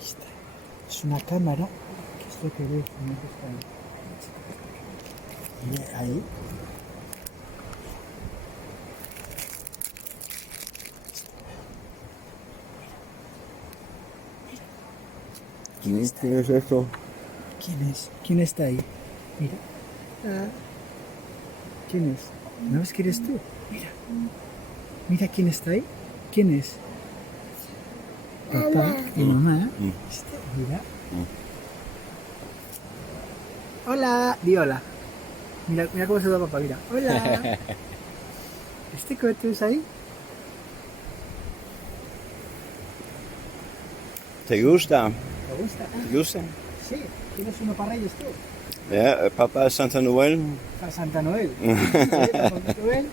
Esta es una cámara, que es lo que ves, ¿no? Ahí. ¿Quién es esto? ¿Quién es? ¿Quién está ahí? Mira. ¿Quién es? ¿No ves que eres tú? Mira. Mira quién está ahí. ¿Quién es? Papá y mamá. Mira. Hola. Di hola. Mira, mira cómo se da papá, mira. Hola. ¿Este cohete es ahí? ¿Te gusta? ¿Te gusta? ¿Te gusta? Sí. ¿Tienes uno para Reyes tú? Papá Santa Noel. Para Santa Noel. ¿Para Santa Noel?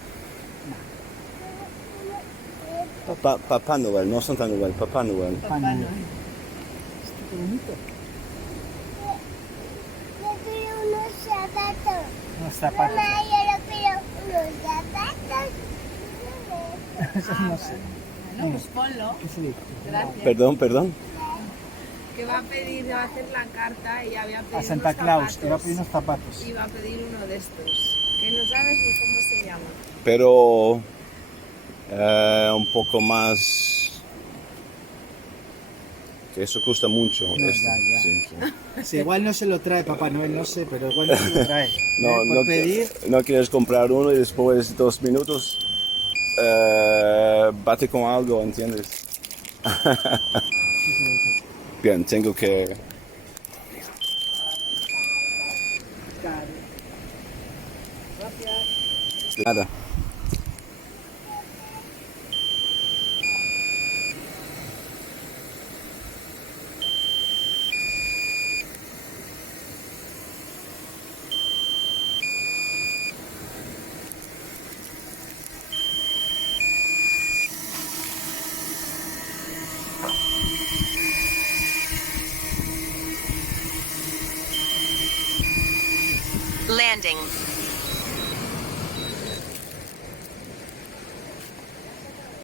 Papá Noel, no Santa Noel, Papá Noel. Papá Noel. Qué bonito. Yo quiero unos zapatos. Unos zapatos. Mamá, yo quiero unos zapatos. No sé. Bueno, pues ponlo. ¿Qué se dice? Gracias. Perdón. Que va a pedir, va a hacer la carta y había pedido A Santa unos Claus, zapatos que va a pedir unos zapatos. y va a pedir uno de estos. Que no sabes ni cómo se llama. Pero un poco más... Que eso cuesta mucho. No, esto. ya. Sí. Sí, igual no se lo trae Papá Noel, no sé, pero igual no se lo trae. No, Por pedir, no quieres comprar uno y después de 2 minutos bate con algo, ¿entiendes? Bien, tengo que... Nada. Landing.